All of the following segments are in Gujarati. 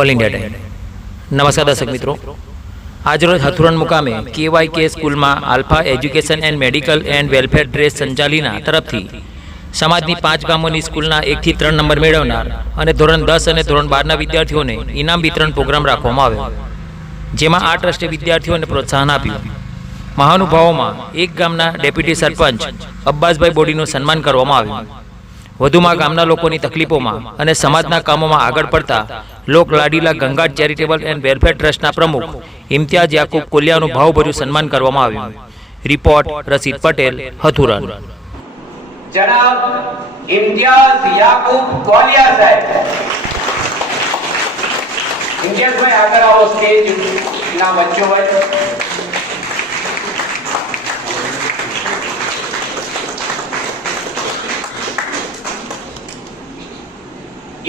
ઓલ ઇન્ડિયા ટાઈમ નમસ્કાર દર્શક મિત્રો. આજરોજ હથુરન મુકામે કેવાય કે સ્કૂલમાં alpha education and medical and welfare dress સંચાલિના તરફથી સમાજની પાંચ ગામોની સ્કૂલના એકથી ત્રણ નંબર મેળવનાર અને ધોરણ દસ અને ધોરણ બારના વિદ્યાર્થીઓને ઇનામ વિતરણ પ્રોગ્રામ રાખવામાં આવ્યો. જેમાં આ ટ્રસ્ટે વિદ્યાર્થીઓને પ્રોત્સાહન આપ્યું. મહાનુભાવોમાં એક ગામના ડેપ્યુટી સરપંચ અબ્બાસભાઈ બોડીનું સન્માન કરવામાં આવ્યું. વધુમાં ગામના લોકોની તકલીફોમાં અને સમાજના કામોમાં આગળ પડતા લોક લાડીલા ગંગાટ ચેરિટેબલ એન્ડ વેલફેર ટ્રસ્ટના પ્રમુખ ઇમ્તિયાઝ યાકુબ કોલિયાનું ભાવભર્યું સન્માન કરવામાં આવ્યું. રિપોર્ટ રસીદ પટેલ, હથુરન. જનાબ ઇમ્તિયાઝ યાકુબ કોલિયા સાહેબ. ઇમ્તિયાઝભાઈ, આગળ આવો સ્ટેજ. ના વચ્ચો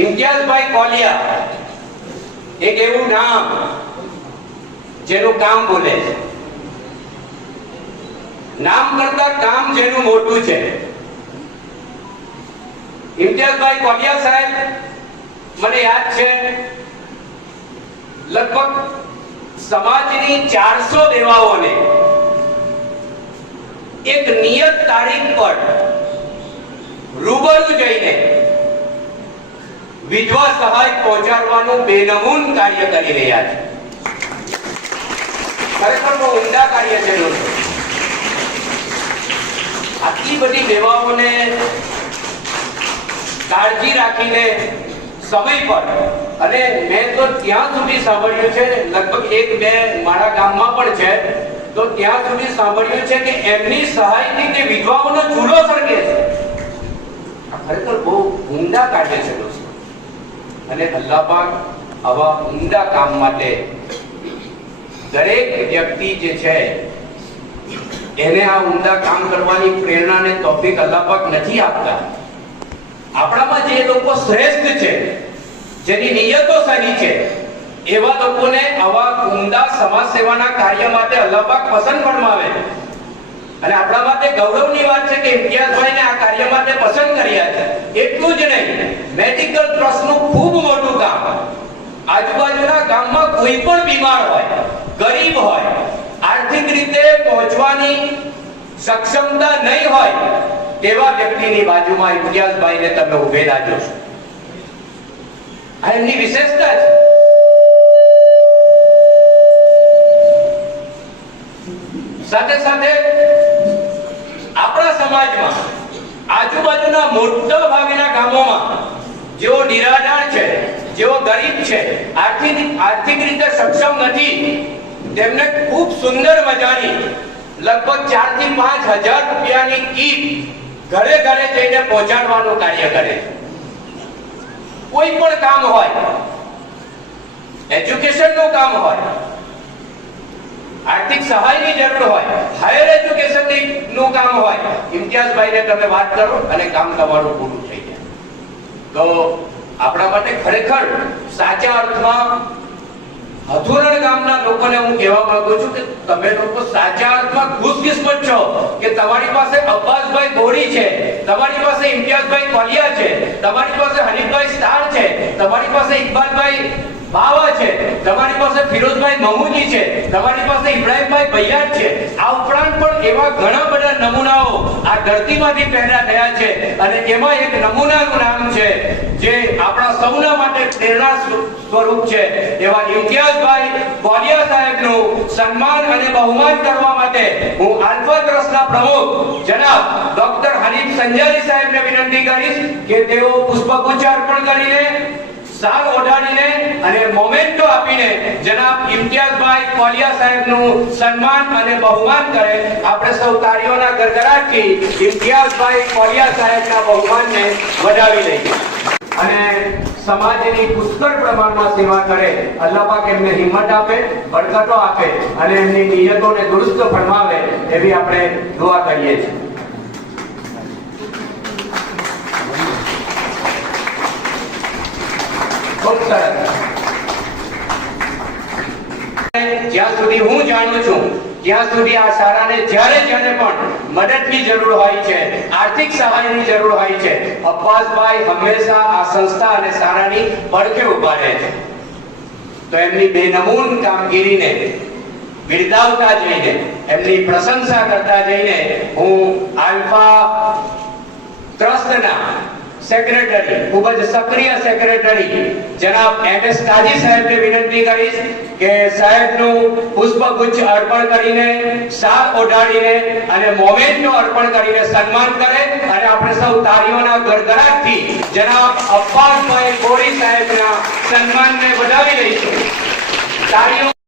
ઇમ્તિયાઝભાઈ કોલિયા, એક એવું નામ જેનું કામ બોલે છે. નામ કરતા કામ જેનું મોટું છે. ઇમ્તિયાઝભાઈ કોલિયા સાહેબ, મને યાદ છે, લગભગ સમાજની ચારસો દેવાઓને એક નિયત તારીખ પર રૂબરૂ જઈને વિધવા સહાય પહોંચાડવાનું બેનમૂન કાર્ય કરી રહ્યા છે. ખરેખર બહુ ઊંડા કાર્ય છે. આટલી બધી દેવાઓને કાળજી રાખીને સમય પર અને મેં તો ત્યાં સુધી સાંભળ્યું છે, લગભગ એક બે મારા ગામમાં પણ છે, તો ત્યાં સુધી સાંભળ્યું છે કે એમની સહાયથી તે વિધવાઓનો ચૂલો સળગે છે. ખરેખર બહુ ઊંડા કાર્ય છે, દોસ્તો. અને અલ્લાહ પાક આવા ઉમદા કામ માટે દરેક વ્યક્તિ જે છે, એને આ ઉમદા કામ કરવાની પ્રેરણા ને તોફિક અલ્લાહ પાક નથી આપતા. આપણામાં જે લોકો શ્રેષ્ઠ છે, જેની નિયતો સારી છે, એવા લોકોને આવા ઉમદા સમાજ સેવાના કાર્ય માટે અલ્લાહ પાક પસંદ ફરમાવે. અને આપણા માટે ગૌરવની વાત છે કે ઇમ્તિયાઝભાઈને આ કાર્ય માટે પસંદ કર્યા છે. એટલું જ નહીં મેડિકલ ટ્રસ્ટનું ખૂબ મોટું કામ આજુબાજુના ગામમાં કોઈ પણ બીમાર હોય, ગરીબ હોય, આર્થિક રીતે પહોંચવાની સક્ષમતા નહીં હોય, તેવા વ્યક્તિની બાજુમાં ઇમ્તિયાઝભાઈને તમે ઉભેલા જોશો. આ એમની વિશેષતા છે. સાથે સાથે સમાજમાં, આજુબાજુના મોટા ભાગના ગામોમાં, જેઓ નિરાધાર છે, જેઓ ગરીબ છે, આર્થિક રીતે સક્ષમ નથી, તેમને ખૂબ સુંદર મજાની લગભગ ચારથી પાંચ હજાર રૂપિયાની કીટ ઘરે ઘરે જઈને પહોંચાડવાનું કાર્ય કરે. છે કોઈ પણ કામ હોય એજ્યુકેશનનું કામ હોય આર્થિક સહાયની જરૂર હોય હાયર એજ્યુકેશનનું કામ હોય, ઇમ્તિયાઝભાઈને તમે વાત કરો અને કામ તમારું પૂરું થઈ જાય. તો આપણા માટે ખરેખર સાચા અર્થમાં હથુરણ ગામના લોકોને હું કહેવા માંગુ છું કે તમે લોકો સાચા અર્થમાં ખુશકિસ્મત છો કે તમારી પાસે અબ્બાસભાઈ ગોરી છે, તમારી પાસે ઇમ્તિયાઝભાઈ કોલિયા છે, તમારી પાસે હનીફભાઈ સ્ટાર છે, તમારી પાસે ઇકબાલભાઈ બાવા છે, તમારી પાસે ફિરોઝભાઈ મહુજી છે તમારી પાસે ઇબ્રાહીમભાઈ ભૈયા છે. આ ઉપરાંત પણ એવા ઘણા બધા નમૂનાઓ આ ધરતીમાંથી પેદા થયા છે. અને એમાં એક નમૂનાનું નામ છે, જે આપણા સૌના માટે પ્રેરણા સ્વરૂપ છે. એવા ઇમ્તિયાઝભાઈ કોલિયા સાહેબનું સન્માન અને બહુમાન કરવા માટે હું આલ્ફા ટ્રસ્ટના પ્રમુખ જનાબ ડોક્ટર હરીફ સંજારી સાહેબને વિનંતી કરીશ કે તેઓ પુષ્પગુચ્છ અર્પણ કરીને સાલ ઓઢાડીને અને મોમેન્ટો આપીને જનાબ ઇમ્તિયાઝભાઈ કોલિયા સાહેબનું સન્માન અને બહુમાન કરે. આપણે સૌ તાળીઓના ગરગડાટથી ઇમ્તિયાઝભાઈ કોલિયા સાહેબના બહુમાનને વધાવી લઈએ. અને સમાજની પુષ્કળ પ્રમાણમાં સેવા કરે. અલ્લાહ પાક એમને હિંમત આપે, બરકતો આપે અને એમની નિયતોને દુરુસ્ત ફરમાવે એવી આપણે દુઆ કરીએ છીએ. જ્યાં સુધી હું જાણું છું, ત્યાં સુધી આ શાળાને જ્યારે જ્યારે પણ મદદની જરૂર હોય છે, આર્થિક સહાયની જરૂર હોય છે, અબ્બાસભાઈ હંમેશા આ સંસ્થા અને શાળાની પડખે ઊભા રહે છે. તો એમની બેનમૂન કામગીરીને, બિરદાવતા જઈને, એમની પ્રશંસા કરતા જઈને હું આલ્ફા ટ્રસ્ટના સેક્રેટરી ખૂબ જ સક્રિય સેક્રેટરી જનાબ એમ કાજી સાહેબને વિનંતી કરીશ કે સાહેબનું પુષ્પગુચ્છ અર્પણ કરીને શાલ ઓઢાડીને અને મોમેન્ટો અર્પણ કરીને સન્માન કરે અને આપણે સૌ તાળીઓના ગડગડાટથી જનાબ અબ્બાસભાઈ ગોરી સાહેબના સન્માનને વધાવી લઈશું. તાળીઓ